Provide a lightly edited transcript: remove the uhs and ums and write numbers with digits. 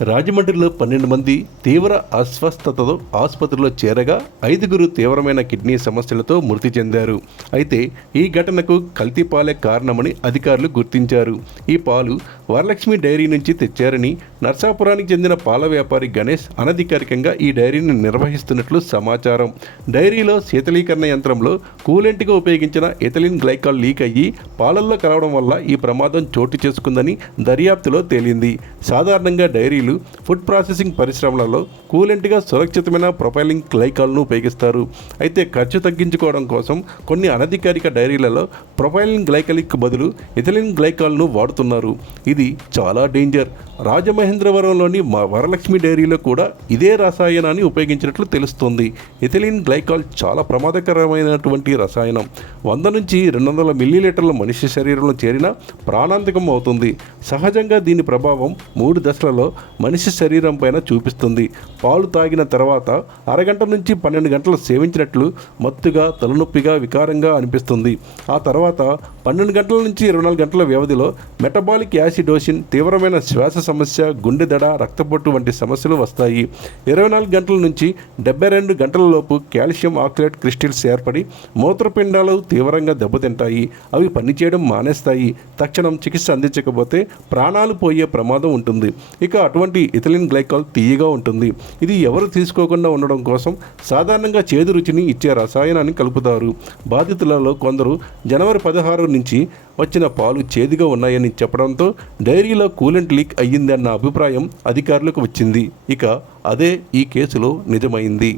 రాజమండ్రిలో 12 మంది తీవ్ర అస్వస్థతతో ఆసుపత్రిలో చేరగా 5గురు తీవ్రమైన కిడ్నీ సమస్యలతో మృతి చెందారు. అయితే ఈ ఘటనకు కల్తీ పాలే కారణమని అధికారులు గుర్తించారు. ఈ పాలు వరలక్ష్మి డైరీ నుంచి తెచ్చారని నర్సాపురానికి చెందిన పాల వ్యాపారి గణేష్ అనధికారికంగా ఈ డైరీని నిర్వహిస్తున్నట్లు సమాచారం. డైరీలో శీతలీకరణ యంత్రంలో కూలెంట్గా ఉపయోగించిన ఎథిలిన్ గ్లైకాల్ లీక్ అయ్యి పాలల్లో కలవడం వల్ల ఈ ప్రమాదం చోటు చేసుకుందని దర్యాప్తులో తేలింది. సాధారణంగా డైరీలు ఫుడ్ ప్రాసెసింగ్ పరిశ్రమలలో కూలెంట్గా సురక్షితమైన ప్రొపైలింగ్ గ్లైకాల్ను ఉపయోగిస్తారు. అయితే ఖర్చు తగ్గించుకోవడం కోసం కొన్ని అనధికారిక డైరీలలో ప్రొపైలింగ్ గ్లైకాలిక్ బదులు ఎథిలిన్ గ్లైకాల్ను వాడుతున్నారు. ఇది చాలా డేంజర్. రాజమహేంద్రవరంలోని వరలక్ష్మి డైరీలో కూడా ఇదే రసాయనాన్ని ఉపయోగించినట్లు తెలుస్తోంది. ఎథిలిన్ గ్లైకాల్ చాలా ప్రమాదకరమైనటువంటి రసాయనం. 100 నుంచి 200 మిల్లీలీటర్ల మనిషి శరీరంలో చేరినా ప్రాణాంతకం అవుతుంది. సహజంగా దీని ప్రభావం 3 దశలలో మనిషి శరీరం పైన చూపిస్తుంది. పాలు తాగిన తర్వాత అరగంట నుంచి 12 గంటలు సేవించినట్లు మత్తుగా, తలనొప్పిగా, వికారంగా అనిపిస్తుంది. ఆ తర్వాత 12 గంటల నుంచి 24 గంటల వ్యవధిలో మెటబాలిక్ యాసిడోసిన్, తీవ్రమైన శ్వాస సమస్య, గుండె దడ, రక్తపోటు వంటి సమస్యలు వస్తాయి. 24 గంటల నుంచి 72 గంటల లోపు కాల్షియం ఆక్సలేట్ క్రిస్టల్స్ ఏర్పడి మూత్రపిండాలు తీవ్రంగా దెబ్బతింటాయి. అవి పనిచేయడం మానేస్తాయి. తక్షణం చికిత్స అందించకపోతే ప్రాణాలు పోయే ప్రమాదం ఉంటుంది. ఇక అటువంటి ఎథిలిన్ గ్లైకాల్ తీయగా ఉంటుంది. ఇది ఎవరు తీసుకోకుండా ఉండడం కోసం సాధారణంగా చేదు రుచిని ఇచ్చే రసాయనాన్ని కలుపుతారు. బాధితులలో కొందరు జనవరి 16 నుంచి వచ్చిన పాలు చేదుగా ఉన్నాయని చెప్పడంతో డైరీలో కూలెంట్ లీక్ అయ్యిందన్న అభిప్రాయం అధికారులకు వచ్చింది. ఇక అదే ఈ కేసులో నిజమైంది.